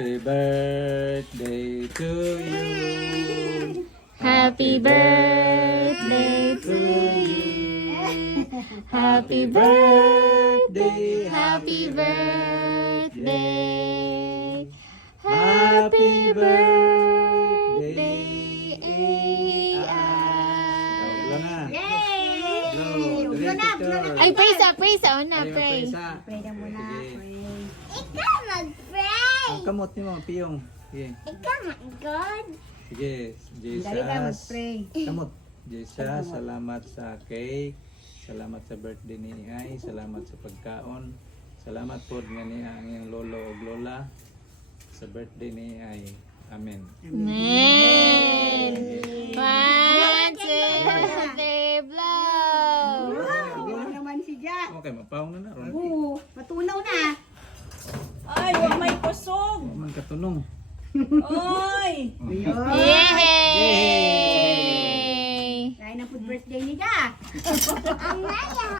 Happy birthday to you. Happy birthday to you. Happy birthday, happy birthday. Happy birthday, Wala na. Yay! Blow. Blow na, blow na. Ay, praise ah, praise ah. Una, Ay, pray. mag-praise, ah. Pray na muna. Sige. Pray. Ikaw mag-pray. Ang kamot ni mo, piyong. Sige. Ikaw mag-God. Sige, Dali ka Jesus. mag-pray. Kamot. Jesus, salamat sa cake. Salamat sa birthday ni Ay. Salamat sa pagkaon. Salamat po nga ni ang iyong lolo o lola sa birthday ni Ay. Amen. Amen. 1, 2, 3, blow. Wow naman si Jack. Okay, mapawang na na. Ron. Oo, matunaw na. Ay, huwag may kusog. Huwag man katunong. Oy! Ayun. Yay! Kaya na po birthday ni Jack. Ang naya.